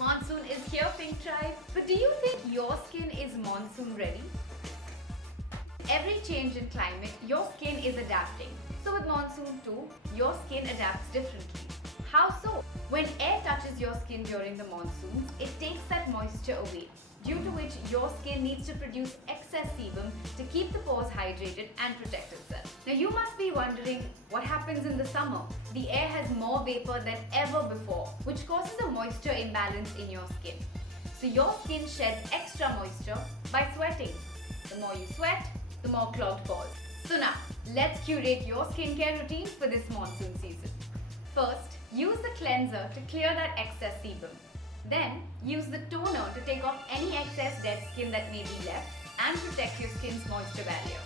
Monsoon is here, Pink Tribe. But do you think your skin is monsoon ready? Every change in climate, your skin is adapting. So with monsoon too, your skin adapts differently. How so? When air touches your skin during the monsoon, it takes that moisture away, due to which your skin needs to produce excess sebum to keep the pores hydrated and protect itself. Now you must be wondering what happens in the summer. The air has more vapor than ever before, which causes a moisture imbalance in your skin. So your skin sheds extra moisture by sweating. The more you sweat, the more clogged pores. So now, let's curate your skincare routine for this monsoon season. First, use the cleanser to clear that excess sebum. Then, use the toner to take off any excess dead skin that may be left and protect your skin's moisture barrier.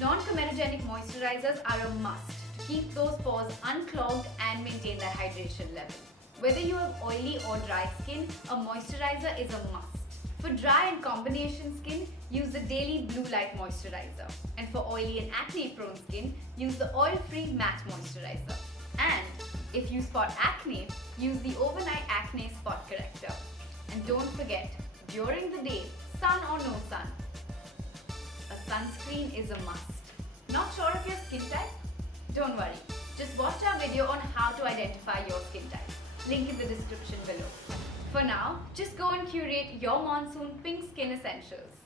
Non-comedogenic moisturizers are a must to keep those pores unclogged and maintain that hydration level. Whether you have oily or dry skin, a moisturizer is a must. For dry and combination skin, use the Daily Blue Light Moisturizer. And for oily and acne-prone skin, use the oil-free matte moisturizer. And if you spot acne, use the Overnight Acne Spot Corrector. And don't forget, during the day, sun or no sun, a sunscreen is a must. Not sure of your skin type? Don't worry, just watch our video on how to identify your skin type. Link in the description below. For now, just go and curate your monsoon pink skin essentials.